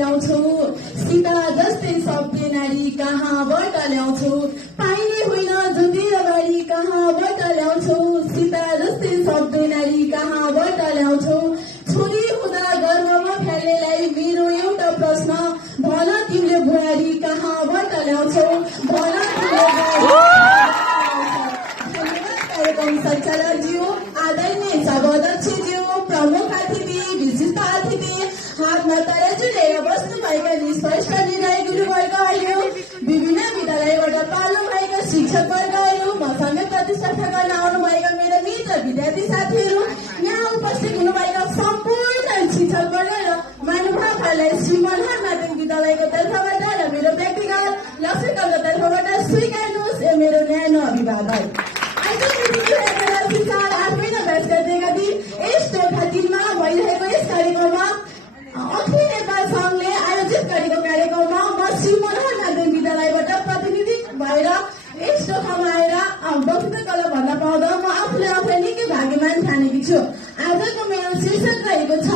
ल्याउँछौ, सीता जस्तै सभ्य नारी कहाँबाट ल्याउँछौ, पाइने होइन जुतिर बारी कहाँबाट ल्याउँछौ, सीता जस्तै सभ्य नारी कहाँबाट ल्याउँछौ, छोरी हुँदा गर्भमा फ्याल्नेलाई मेरो एउटा प्रश्न, भन तिमीले बुहारी कहाँबाट ल्याउँछौ, भन कार्यक्रम सञ्चालकज्यू, आदरणीय सभाध्यक्षज्यू, प्रमुख अतिथि, विशिष्ट अतिथि, हातमा तराजु लिएर बस्नुभएका निष्पष्ट निर्णय गुरुवर्गहरू, विभिन्न विद्यालयबाट पाल्नुभएका शिक्षकवर्गहरू, मसँगै प्रतिष्ठा गर्न आउनुभएका मेरा मित्र विद्यार्थी साथीहरू, यहाँ उपस्थित हुनुभएका सम्पूर्ण शिक्षकवर्ग र महानुभावहरूलाई श्रीमनहर माध्यमिक विद्यालयको तर्फबाट र मेरो व्यक्तिगत लक्ष्यकको तर्फबाट स्वीकार्नुहोस् यो मेरो न्यानो अभिवादन। भइरहेको यस कार्यक्रममा अखिल नेपाल संघले आयोजित गरेको कार्यक्रममा म श्री मनोहर माध्यमिक विद्यालयबाट प्रतिनिधि भएर यस ठाउँमा आएर वक्तव्य गर्न भन्न पाउँदा म आफूलाई निकै भाग्यमान ठानेकी छु। आजको मेरो शीर्षक रहेको छ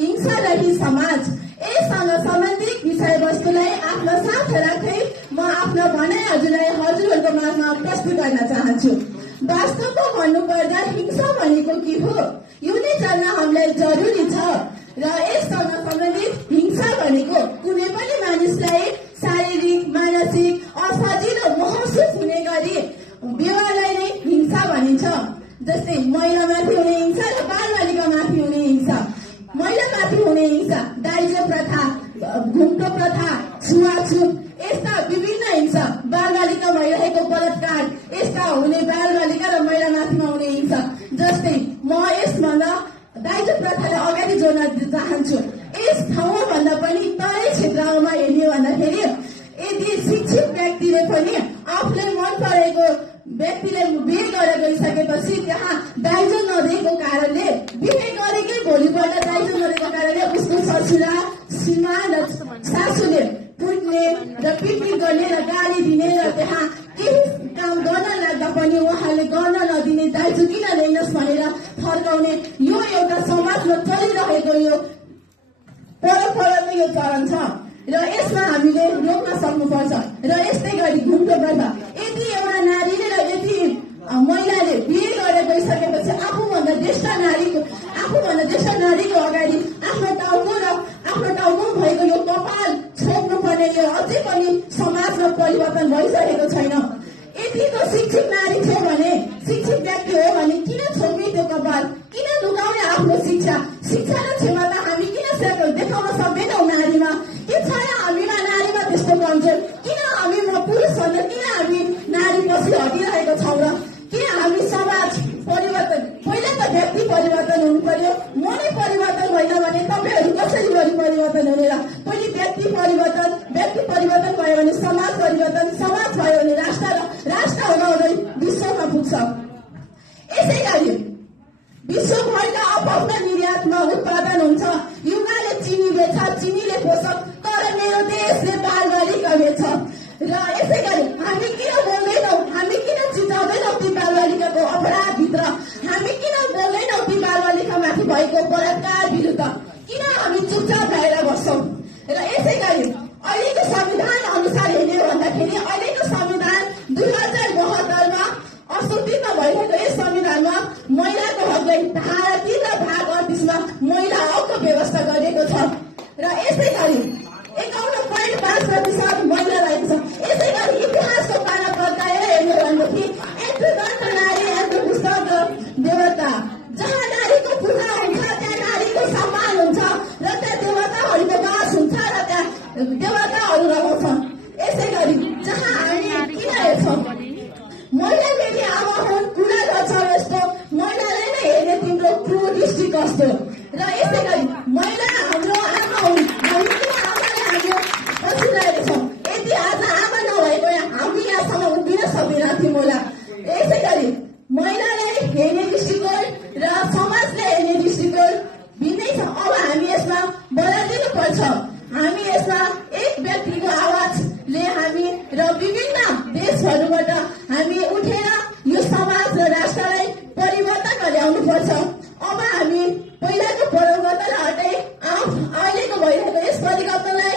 हिंसा रहित समाज। यससँग सम्बन्धित विषयवस्तुलाई आफ्नो साथ राख्दै म आफ्नो भनाइ हजुरहरूको माझमा प्रस्तुत गर्न चाहन्छु। वास्तवमा भन्नुपर्दा हिंसा भनेको के हो यो नै जान्न हामीलाई जरुरी छ र यससँग सम्बन्धित हिंसा भनेको कुनै पनि मानिसलाई शारीरिक मानसिक असजिलो महसुस हुने गरी व्यवहारलाई नै हिंसा भनिन्छ। जस्तै महिलामाथि हुने हिंसा र बालबालिकामाथि हुने हिंसा। महिलामाथि हुने हिंसा दाइजो प्रथा, घुम्टो प्रथा, छुवाछुत यस्ता विभिन्न हिंसा, बालबालिका भइरहेको बलात्कार यस्ता हुने बालबालिका र महिलामाथिमा हुने हिंसा। जस्तै म यसभन्दा दाइजो प्रथालाई अगाडि जोड्न चाहन्छु। यस ठाउँमा भन्दा पनि तराई क्षेत्रमा हेर्ने भन्दाखेरि यदि शिक्षित व्यक्तिले पनि आफूले मन परेको व्यक्तिले बिहे गरेर गइसकेपछि त्यहाँ दाइजो नदिएको कारणले बिहे गरेकै भोलिपल्ट दाइजो नदिएको कारणले उसको ससुरा श्रीमान र सासूले कुट्ने र पिटपिट गर्ने र गाली दिने र त्यहाँ केही काम गर्न लाग्दा पनि उहाँले गर्न नदिने, दाइजो किन ल्याइनस् भनेर फर्काउने यो एउटा समाजमा चलिरहेको यो परम्पराको यो चलन छ र यसमा हामीले रोक्न सक्नुपर्छ। र यस्तै गरी घुम्टो प्रथा, यदि एउटा नारीले र यदि महिलाले बिहे गरेर गइसकेपछि आफूभन्दा ज्येष्ठ नारीको अगाडि आफ्नो टाउको भएको यो कपाल छोप्नुपर्ने यो अझै पनि समाजमा परिवर्तन भइसकेको छैन। यदि त शिक्षित नारी थियो भने, शिक्षित व्यक्ति हो भने किन छोप्ने त्यो कपाल, किन लुकाउने आफ्नो शिक्षा र क्षमता हामी किन देखाउन सक्दैनौँ नारीमा? के छैन हामीमा नारीमा त्यस्तो कमजोर? किन हामीमा पुरुष भन्दा किन हामी नारी पछि हटिरहेको छौँ र? के हामी समाज परिवर्तन, पहिला त व्यक्ति परिवर्तन हुनु पर्यो। म नै परिवर्तन होइन भने तपाईँहरू कसरी गरी परिवर्तन हुने र? पहिले व्यक्ति परिवर्तन भयो भने समाज परिवर्तन, समाज भयो भने राष्ट्र हुँदै विश्वमा पुग्छ। यसै गरी विश्वभरका अपाउन निर्यातमा उत्पादन हुन्छ। युवाले चिनी बेच्छ, चिनीले पोषक, तर मेरो देशले बालबालिका बेच्छ। र यसै गरी हामी किन बोल्दैनौँ, हामी किन चिताउँदैनौँ ती बालबालिकाको अपराधभित्र, हामी किन बोल्दैनौँ ती बालबालिकामाथि भएको बलात्कार विरुद्ध, किन हामी चुपचाप भएर बस्छौँ? र यसै गरी अहिलेको संविधान अनुसार हेर्ने भन्दाखेरि अहिलेको संविधान 2072मा अस्तित्व भइरहेको यस संविधानमा महिलाको हकलाई धारा 3 र भाग 38मा महिला हकको व्यवस्था गरिएको छ। र यसै गरी 51.5% महिला रहेको छ। यसै गरी इतिहासको पाना पल्टाएर हेर्ने भनेदेखि एन्ट्रुदण्ड नारी एन्ट्रु पुस्तक देवता, जहाँ नारीको पूजा हुन्छ त्यहाँ नारीको सम्मान हुन्छ र त्यहाँ देवताहरूको वास हुन्छ र त्यहाँ देवताहरू रमाउँछन्। यसै गरी जहाँ हामी किन हेर्छौँ महिला मेरी आमा हुन्, कुरा गर्छौ यस्तो, महिलाले नै हेर्ने तिम्रो क्रू दृष्टि कस्तो? र यसै गरी महिला हाम्रो आमा हुन्, हामी किन आमाले हामी बसिरहेको छौँ? यदि आज आमा नभएको हामी यहाँसम्म उभिन सक्दैनथ्यौँ होला। यसै गरी महिलालाई हेर्ने दृष्टिकोण र समाजले हेर्ने दृष्टिकोण भिन्नै छ। अब हामी यसमा बदलिनु पर्छ। हामी यसमा एक व्यक्तिको आवाजले हामी र विभिन्न देशहरूबाट हामी उठेर यो समाज र राष्ट्रलाई परिवर्तन ल्याउनु पर्छ। अब हामी पहिलाको परम्परालाई हटाई अहिलेको भइरहेको यस परिवर्तनलाई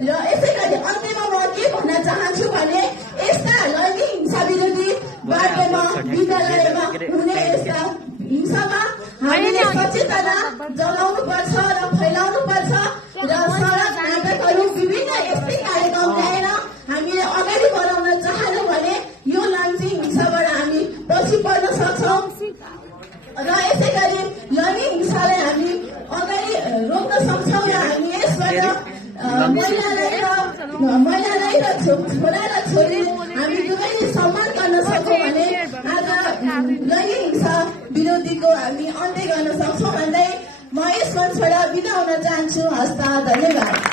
र यसै गरी अन्त्यमा म के भन्न चाहन्छु भने यस्ता लैङ्गिक हिंसा विरोधी बाटोमा विद्यालयमा हुने यस्ता हिंसामा हामीले सचेतना जगाउनु पर्छ र फैलाउनु पर्छ र सडक नाटकहरू विभिन्न यस्तै कार्यक्रम ल्याएर हामीले अगाडि बढाउन चाह्यौँ भने यो लैङ्गिक हिंसाबाट हामी पछि पर्न सक्छौँ र यसै गरी लैङ्गिक हिंसालाई हामी अगाडि रोक्न सक्छौँ र हामी यसबाट महिलालाई र छोरालाई